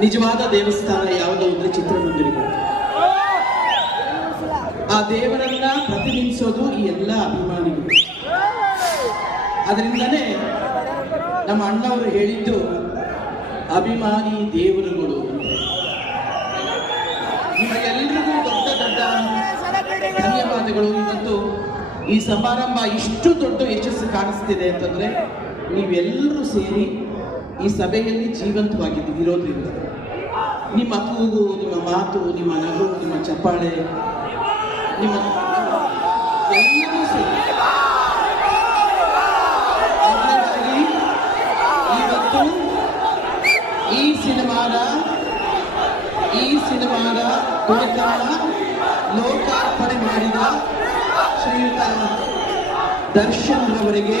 ನಿಜವಾದ ದೇವಸ್ಥಾನ ಯಾವುದು ಅಂದ್ರೆ ಚಿತ್ರಮಂದಿರಗಳು. ಆ ದೇವರನ್ನ ಪ್ರತಿನಿಧಿಸೋದು ಈ ಎಲ್ಲ ಅಭಿಮಾನಿಗಳು. ಅದರಿಂದನೇ ನಮ್ಮ ಅಣ್ಣವರು ಹೇಳಿದ್ದು ಅಭಿಮಾನಿ ದೇವರುಗಳು. ನಿಮಗೆಲ್ಲರಿಗೂ ದೊಡ್ಡ ದೊಡ್ಡ ಧನ್ಯವಾದಗಳು. ಇವತ್ತು ಈ ಸಮಾರಂಭ ಇಷ್ಟು ದೊಡ್ಡ ಯಶಸ್ಸು ಕಾಣಿಸ್ತಿದೆ ಅಂತಂದ್ರೆ ನೀವೆಲ್ಲರೂ ಸೇರಿ ಈ ಸಭೆಯಲ್ಲಿ ಜೀವಂತವಾಗಿರೋದ್ರಿಂದ ನಿಮ್ಮ ಕೂಗು, ನಿಮ್ಮ ಮಾತು, ನಿಮ್ಮ ನಗು, ನಿಮ್ಮ ಚಪ್ಪಾಳೆ, ನಿಮ್ಮ ಎಲ್ಲರೂ ಸೇರಿ ಇವತ್ತು ಈ ಸಿನಿಮಾದ ತುಣುಕನ್ನ ಲೋಕಾರ್ಪಣೆ ಮಾಡಿದ ಶ್ರೀಯುತ ದರ್ಶನ್ ಅವರಿಗೆ